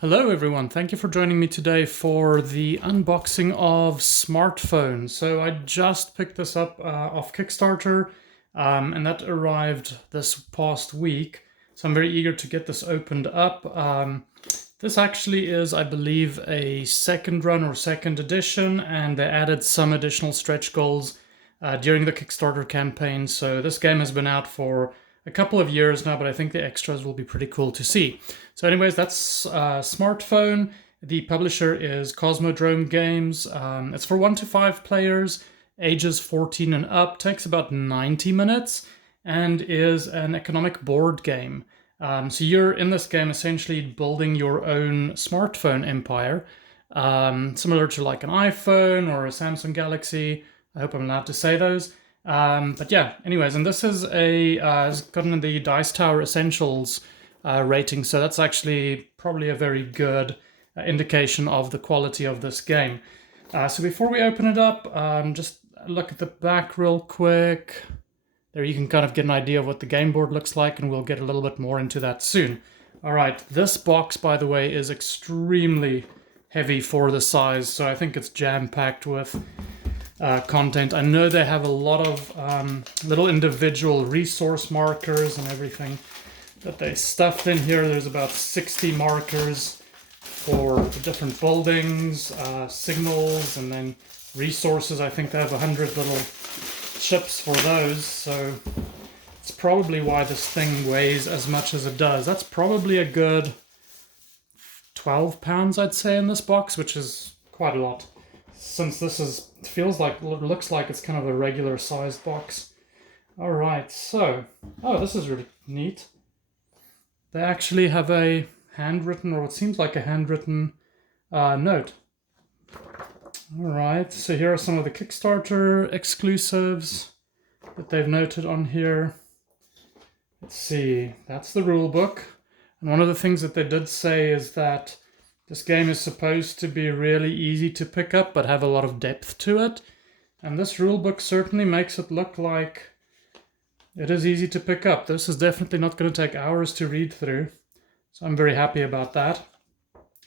Hello everyone, thank you for joining me today for the unboxing of smartphones. So I just picked this up off Kickstarter and that arrived this past week. So I'm very eager to get this opened up. This actually is, I believe, a second run or second edition, and they added some additional stretch goals during the Kickstarter campaign. So this game has been out for a couple of years now, but I think the extras will be pretty cool to see. So anyways, that's Smartphone. The publisher is Cosmodrome Games. It's for 1 to 5 players, ages 14 and up, takes about 90 minutes, and is an economic board game. So you're in this game essentially building your own smartphone empire, similar to like an iPhone or a Samsung Galaxy. I hope I'm allowed to say those. But yeah, anyways, and this is it's gotten the Dice Tower Essentials rating, so that's actually probably a very good indication of the quality of this game. So before we open it up, just look at the back real quick. There you can kind of get an idea of what the game board looks like, and we'll get a little bit more into that soon. All right, this box, by the way, is extremely heavy for the size, so I think it's jam-packed with content. I know they have a lot of little individual resource markers and everything that they stuffed in here. There's about 60 markers for the different buildings, signals, and then resources. I think they have 100 little chips for those, so it's probably why this thing weighs as much as it does. That's probably a good 12 pounds, I'd say, in this box, which is quite a lot. Since this looks like it's kind of a regular sized box. All right, so, this is really neat. They actually have a handwritten, or what seems like a handwritten note. All right, so here are some of the Kickstarter exclusives that they've noted on here. Let's see, that's the rule book. And one of the things that they did say is that this game is supposed to be really easy to pick up, but have a lot of depth to it. And this rulebook certainly makes it look like it is easy to pick up. This is definitely not going to take hours to read through, so I'm very happy about that.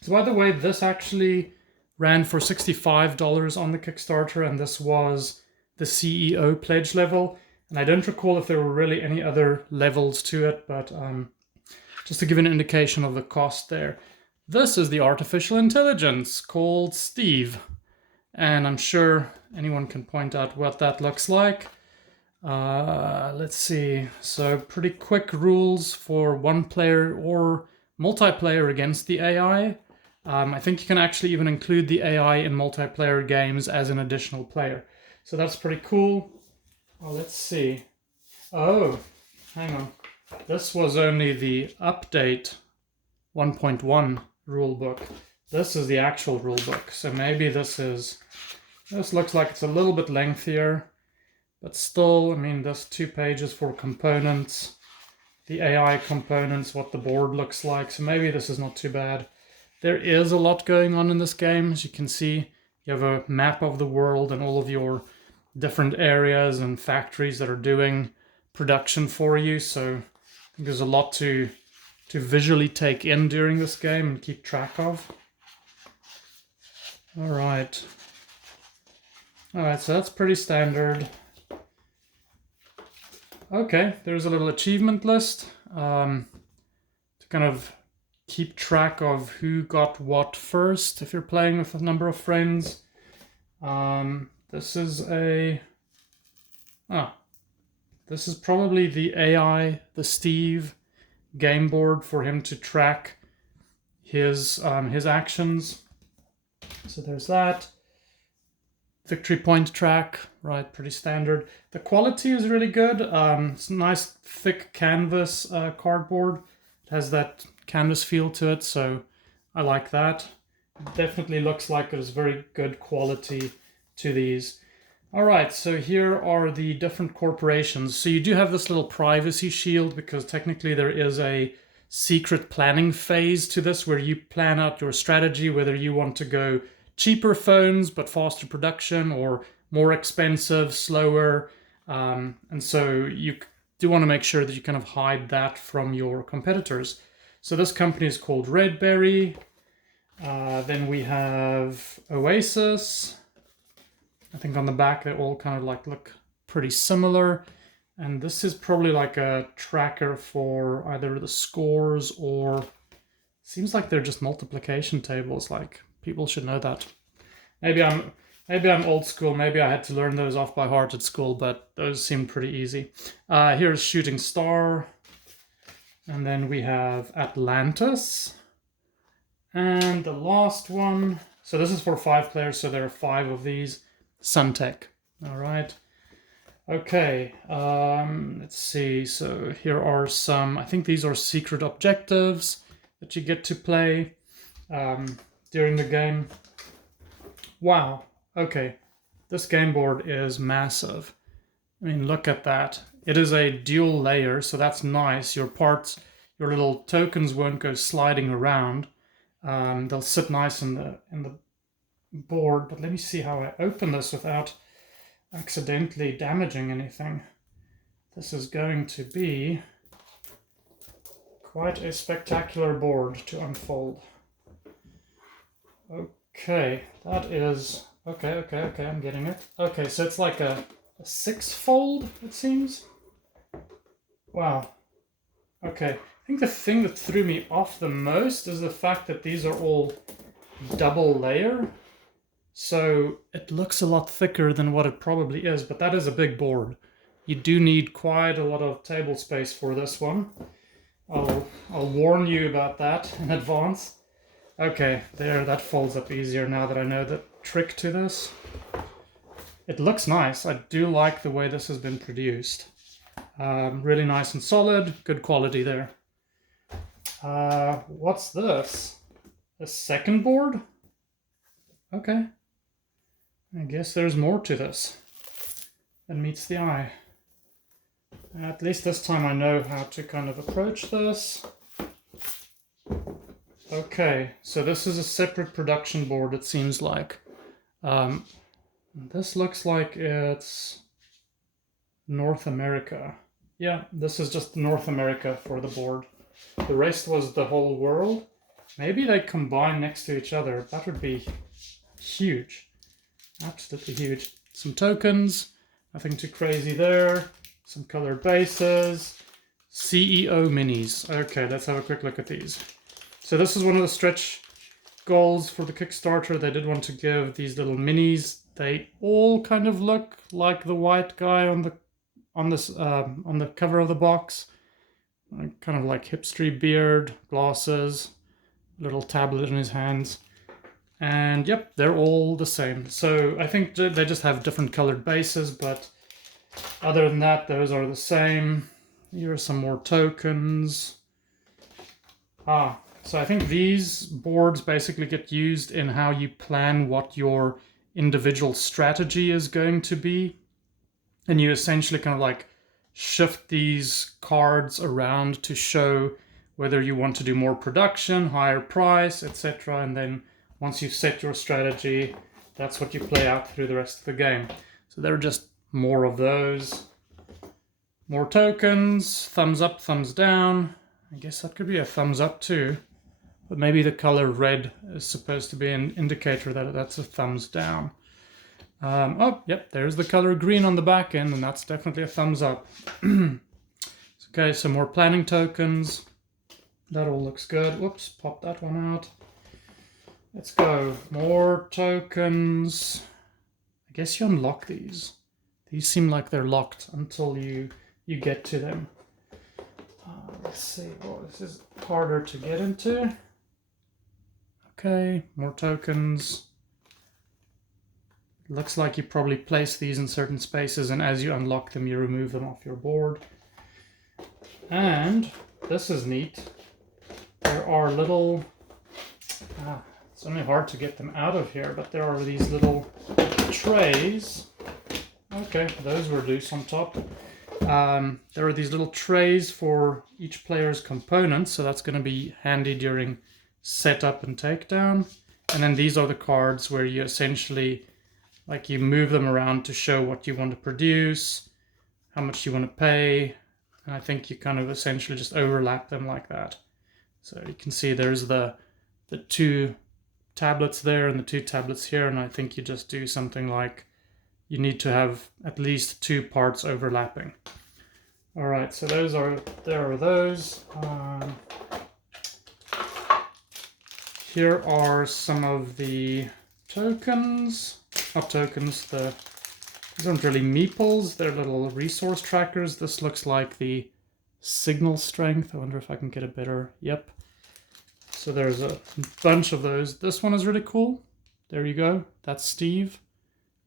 So by the way, this actually ran for $65 on the Kickstarter, and this was the CEO pledge level. And I don't recall if there were really any other levels to it, but just to give an indication of the cost there. This is the artificial intelligence called Steve, and I'm sure anyone can point out what that looks like. Let's see, so pretty quick rules for one player or multiplayer against the AI. I think you can actually even include the AI in multiplayer games as an additional player. So that's pretty cool. Let's see. Oh, hang on. This was only the update 1.1 rulebook. This is the actual rulebook. So maybe this looks like it's a little bit lengthier, but still, I mean, there's 2 pages for components, the AI components, what the board looks like. So maybe this is not too bad. There is a lot going on in this game. As you can see, you have a map of the world and all of your different areas and factories that are doing production for you. So I think there's a lot to visually take in during this game and keep track of. All right, so that's pretty standard. Okay, there's a little achievement list to kind of keep track of who got what first if you're playing with a number of friends. This is probably the AI, the Steve game board for him to track his actions. So there's that. Victory point track, right, pretty standard. The quality is really good. It's a nice thick canvas cardboard. It has that canvas feel to it, so I like that. It definitely looks like there's very good quality to these. All right, so here are the different corporations. So you do have this little privacy shield because technically there is a secret planning phase to this where you plan out your strategy, whether you want to go cheaper phones but faster production or more expensive, slower. And so you do want to make sure that you kind of hide that from your competitors. So this company is called Redberry. Then we have Oasis. I think on the back they all kind of like look pretty similar. And this is probably like a tracker for either the scores or seems like they're just multiplication tables. Like people should know that. Maybe I'm old school. Maybe I had to learn those off by heart at school, but those seem pretty easy. Here's Shooting Star. And then we have Atlantis. And the last one, so this is for 5 players, so there are 5 of these. Suntech. All right. Okay, let's see. So here are some, I think these are secret objectives that you get to play during the game. Wow. Okay, this game board is massive. I mean, look at that. It is a dual layer, so that's nice. Your parts, your little tokens won't go sliding around. They'll sit nice in the board. But let me see how I open this without accidentally damaging anything. This is going to be quite a spectacular board to unfold. Okay, that is... Okay, I'm getting it. Okay, so it's like a 6-fold, it seems. Wow. Okay, I think the thing that threw me off the most is the fact that these are all double layer. So it looks a lot thicker than what it probably is, but that is a big board. You do need quite a lot of table space for this one. I'll warn you about that in advance. Okay, there, that folds up easier now that I know the trick to this. It looks nice. I do like the way this has been produced. Really nice and solid, good quality there. What's this? A second board? Okay. I guess there's more to this than meets the eye. At least this time I know how to kind of approach this. Okay, so this is a separate production board, it seems like. This looks like it's North America. Yeah, this is just North America for the board. The rest was the whole world. Maybe they combine next to each other. That would be huge. Absolutely huge. Some tokens, nothing too crazy there. Some colored bases. CEO minis. Okay, let's have a quick look at these. So this is one of the stretch goals for the Kickstarter. They did want to give these little minis. They all kind of look like the white guy on the cover of the box. Kind of like hipstery beard, glasses, little tablet in his hands. And yep, they're all the same. So I think they just have different colored bases, but other than that, those are the same. Here are some more tokens. So I think these boards basically get used in how you plan what your individual strategy is going to be. And you essentially kind of like shift these cards around to show whether you want to do more production, higher price, etc. And then once you've set your strategy, that's what you play out through the rest of the game. So there are just more of those. More tokens, thumbs up, thumbs down. I guess that could be a thumbs up too. But maybe the color red is supposed to be an indicator that that's a thumbs down. Oh, yep, there's the color green on the back end, and that's definitely a thumbs up. Okay, some more planning tokens. That all looks good. Whoops, pop that one out. Let's go. More tokens. I guess you unlock these. These seem like they're locked until you get to them. Let's see. Oh, this is harder to get into. Okay, more tokens. Looks like you probably place these in certain spaces, and as you unlock them, you remove them off your board. And this is neat. There are little... it's only hard to get them out of here, but there are these little trays. Okay, those were loose on top. There are these little trays for each player's components, so that's going to be handy during setup and takedown. And then these are the cards where you essentially, like, you move them around to show what you want to produce, how much you want to pay, and I think you kind of essentially just overlap them like that. So you can see there's the two tablets there and the 2 tablets here, and I think you just do something like you need to have at least 2 parts overlapping. All right, so there are those. Here are some of the tokens. Not tokens, these aren't really meeples, they're little resource trackers. This looks like the signal strength. I wonder if I can get a better, yep. So there's a bunch of those. This one is really cool. There you go, that's Steve.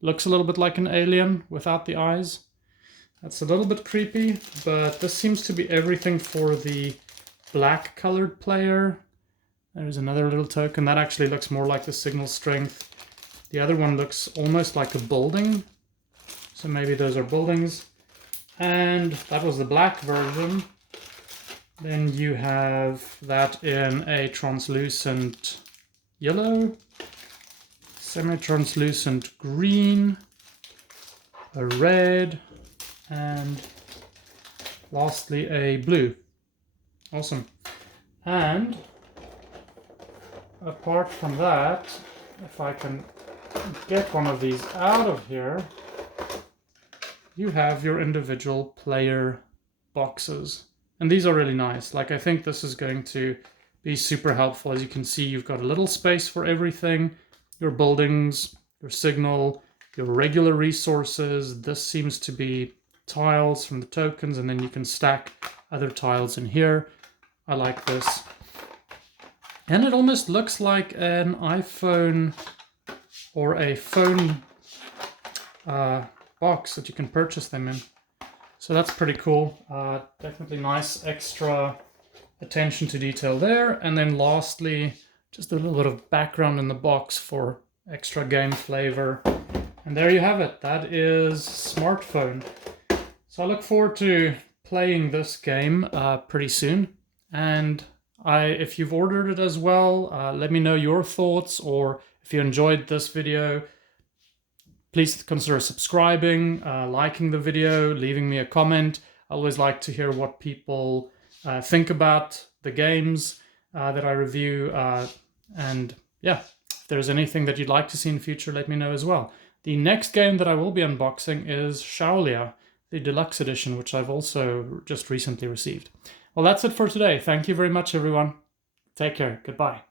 Looks a little bit like an alien without the eyes. That's a little bit creepy, but this seems to be everything for the black colored player. There's another little token. That actually looks more like the signal strength. The other one looks almost like a building. So maybe those are buildings. And that was the black version. Then you have that in a translucent yellow, semi-translucent green, a red, and lastly a blue. Awesome. And apart from that, if I can get one of these out of here, you have your individual player boxes. And these are really nice. Like, I think this is going to be super helpful. As you can see, you've got a little space for everything. Your buildings, your signal, your regular resources. This seems to be tiles from the tokens, and then you can stack other tiles in here. I like this. And it almost looks like an iPhone or a phone box that you can purchase them in. So that's pretty cool. Definitely nice extra attention to detail there. And then lastly, just a little bit of background in the box for extra game flavor. And there you have it. That is Smartphone. So I look forward to playing this game pretty soon. And if you've ordered it as well, let me know your thoughts, or if you enjoyed this video, please consider subscribing, liking the video, leaving me a comment. I always like to hear what people think about the games that I review. And yeah, if there's anything that you'd like to see in the future, let me know as well. The next game that I will be unboxing is Shaolia, the deluxe edition, which I've also just recently received. Well, that's it for today. Thank you very much, everyone. Take care. Goodbye.